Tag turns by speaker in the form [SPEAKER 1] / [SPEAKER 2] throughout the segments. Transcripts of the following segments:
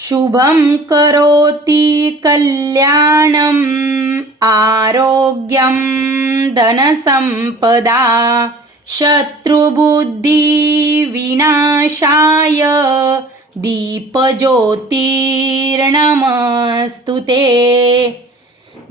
[SPEAKER 1] शुभं करोति कल्याणम् आरोग्यं धनसम्पदा शत्रुबुद्धिविनाशाय दीपज्योतिर्नमस्तु ते।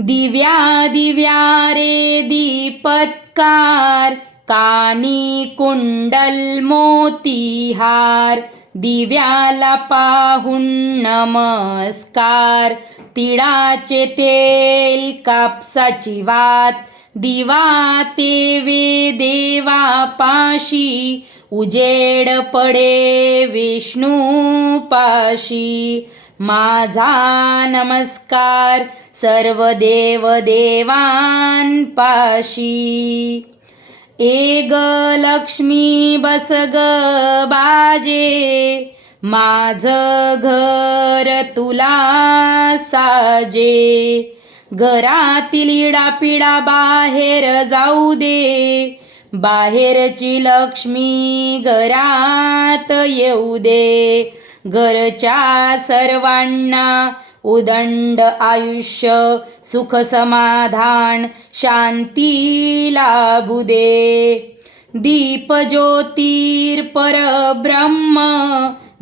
[SPEAKER 1] दिव्या दिव्या रे दीपत्कार कानी कुण्डल् मोतिहार दिव्याला पाहून नमस्कार. तिळाचे तेल कापसाची वात दिवा तेवे देवा पाशी. उजेड पडे विष्णू पाशी. माझा नमस्कार सर्व देव देवांपाशी ए ग लक्ष्मी बस ग बाजे माझ घर तुला साजे. घरातील इडापिडा बाहेर जाऊ दे बाहेरची लक्ष्मी घरात येऊ दे. घरच्या सर्वांना उदंड आयुष्य सुख समाधान शांती लाभू दे दीप ज्योतीर परब्रह्म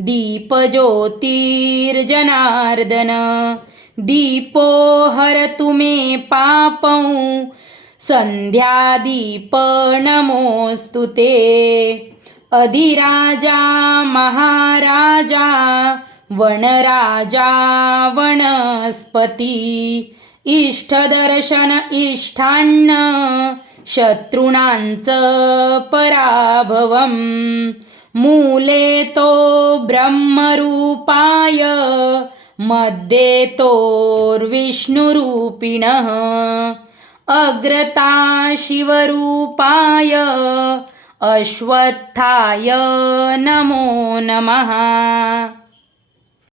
[SPEAKER 1] दीप ज्योतीर जनार्दन। दीपो हर तुमे पापौ संध्या दीप नमोस्तु ते। अधिराजा महाराजा वनराजा वनस्पती इष्टदर्शन इष्टान्न शत्रूणांचं पराभवम मूले तो ब्रह्मरूपायमध्ये तोर्विष्णुरूपिणः. अग्रता शिवरूपाय अश्वत्थाय नमो नमः.